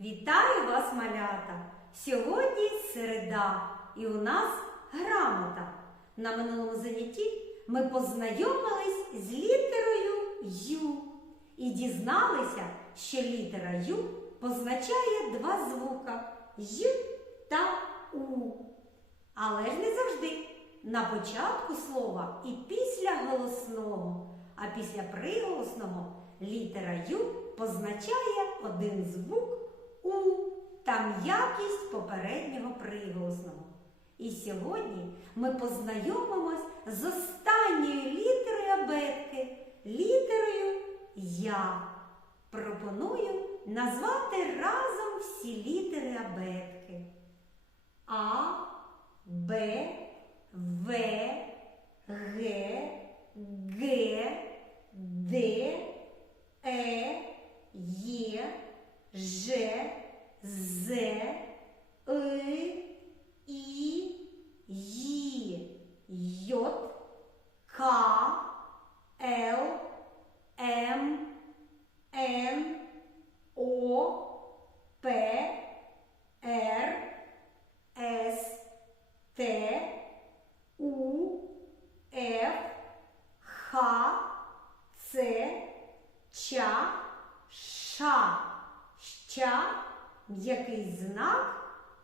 Вітаю вас, малята! Сьогодні середа і у нас грамота. На минулому занятті ми познайомились з літерою Ю і дізналися, що літера Ю позначає два звука Й та У. Але ж не завжди. На початку слова і після голосного, а після приголосного літера Ю позначає один звук У та м'якість попереднього приголосного. І сьогодні ми познайомимось з останньою літерою абетки, літерою Я. Пропоную назвати разом всі літери абетки. А, Б, В, Г, Г, Д, Е, Є, Ж, З,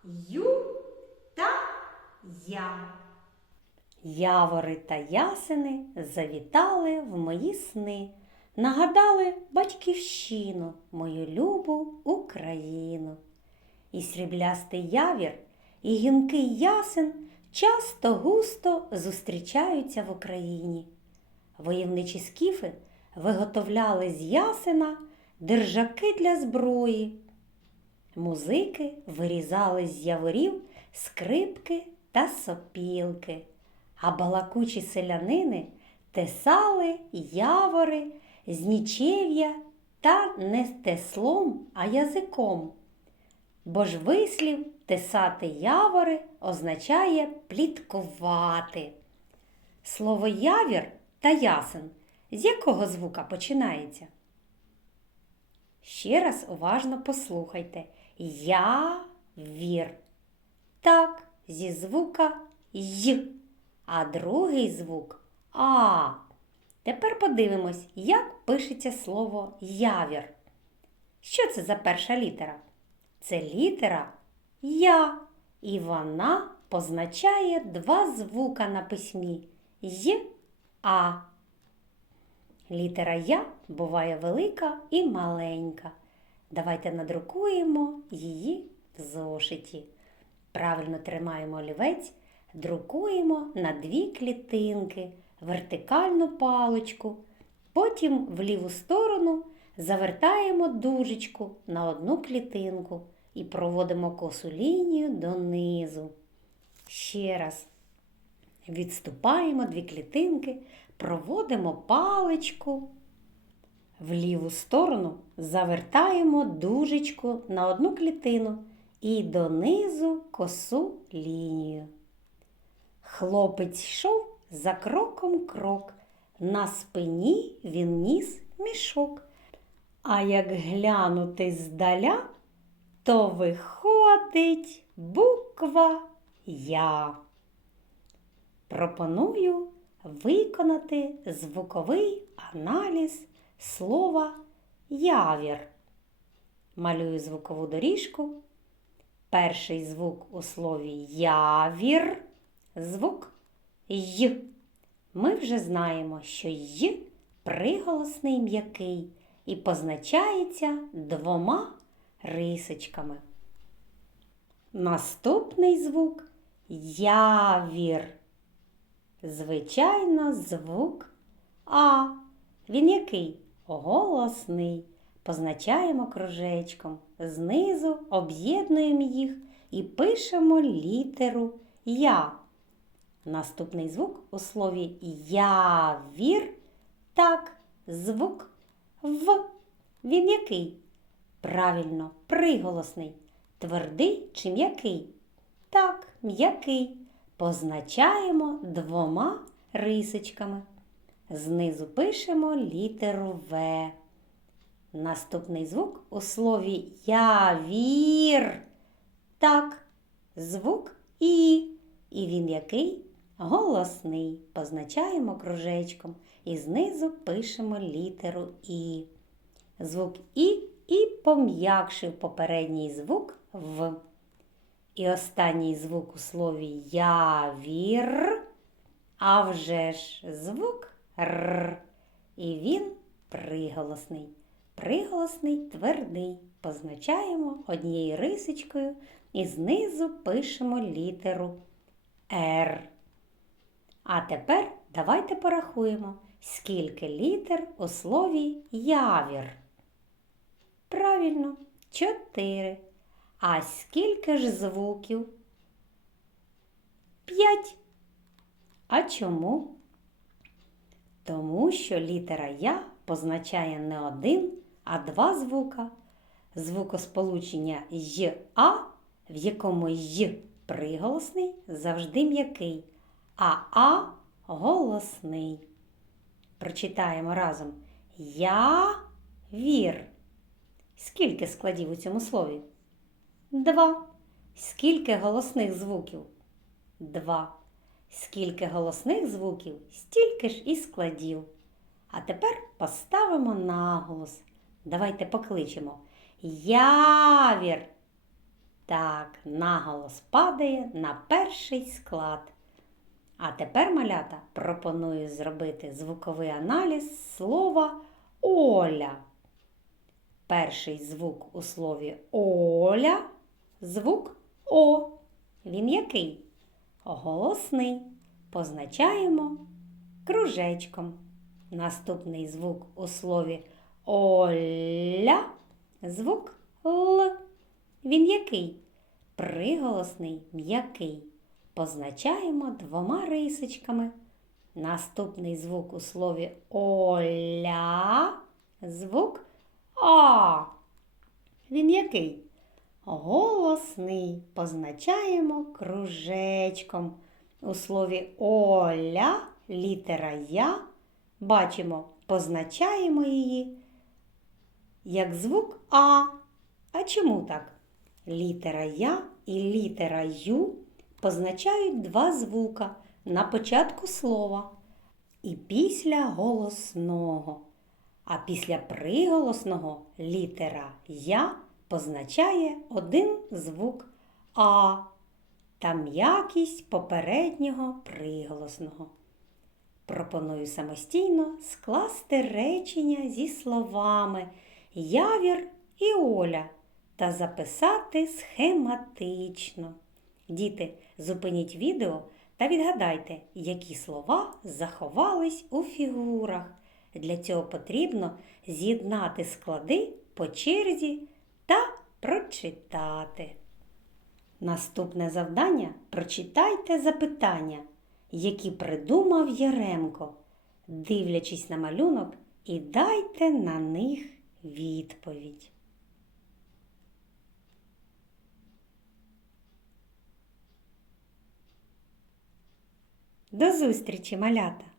Ю та Я. Явори та ясени завітали в мої сни, нагадали батьківщину, мою любу Україну. І сріблястий явір, і гінкий ясен часто густо зустрічаються в Україні. Войовничі скіфи виготовляли з ясена держаки для зброї. Музики вирізали з яворів скрипки та сопілки, а балакучі селянини тесали явори з нічев'я та не теслом, а язиком. Бо ж вислів тесати явори означає пліткувати. Слово явір та ясен з якого звука починається? Ще раз уважно послухайте. Я-вір. Так, зі звука Й, а другий звук А. Тепер подивимось, як пишеться слово явір. Що це за перша літера? Це літера Я, і вона позначає два звука на письмі Й, А. Літера Я буває велика і маленька. Давайте надрукуємо її в зошиті. Правильно тримаємо олівець, друкуємо на дві клітинки, вертикальну паличку. Потім в ліву сторону завертаємо дужечку на одну клітинку і проводимо косу лінію донизу. Ще раз відступаємо дві клітинки, проводимо паличку. В ліву сторону завертаємо дужечку на одну клітину і донизу косу лінію. Хлопець йшов за кроком крок. На спині він ніс мішок. А як глянути здаля, то виходить буква Я. Пропоную виконати звуковий аналіз слова явір. Малюю звукову доріжку. Перший звук у слові явір звук Й. Ми вже знаємо, що Й приголосний м'який і позначається двома рисочками. Наступний звук явір. Звичайно, звук А. Він який? Голосний. Позначаємо кружечком. Знизу об'єднуємо їх і пишемо літеру Я. Наступний звук у слові явір. Так, звук В. Він який? Правильно, приголосний. Твердий чи м'який? Так, м'який. Позначаємо двома рисочками. Знизу пишемо літеру В. Наступний звук у слові явір. Так, звук І. І він який? Голосний. Позначаємо кружечком і знизу пишемо літеру І. Звук І і пом'якшив попередній звук В. І останній звук у слові явір, а вже ж звук Р. І він приголосний. Приголосний твердий. Позначаємо однією рисочкою і знизу пишемо літеру Р. А тепер давайте порахуємо, скільки літер у слові явір. Правильно, чотири. А скільки ж звуків? П'ять. А чому? Тому що літера Я позначає не один, а два звука. Звукосполучення й А, в якому й приголосний, завжди м'який, а А голосний. Прочитаємо разом Я вір. Скільки складів у цьому слові? Два. Скільки голосних звуків? Два. Скільки голосних звуків, стільки ж і складів. А тепер поставимо наголос. Давайте покличемо Явір. Так, наголос падає на перший склад. А тепер, малята, пропоную зробити звуковий аналіз слова Оля. Перший звук у слові Оля звук О. Він який? Голосний. Позначаємо кружечком. Наступний звук у слові Оля звук Л. Він який? Приголосний м'який. Позначаємо двома рисочками. Наступний звук у слові Оля звук А. Він який? Голосний. Позначаємо кружечком. У слові Оля літера Я. Бачимо, позначаємо її як звук А. А чому так? Літера Я і літера Ю позначають два звука на початку слова і після голосного. А після приголосного літера Я позначає один звук А та м'якість попереднього приголосного. Пропоную самостійно скласти речення зі словами Явір і Оля та записати схематично. Діти, зупиніть відео та відгадайте, які слова заховались у фігурах. Для цього потрібно з'єднати склади по черзі та прочитати. Наступне завдання прочитайте запитання, які придумав Яремко, дивлячись на малюнок, і дайте на них відповідь. До зустрічі, малята!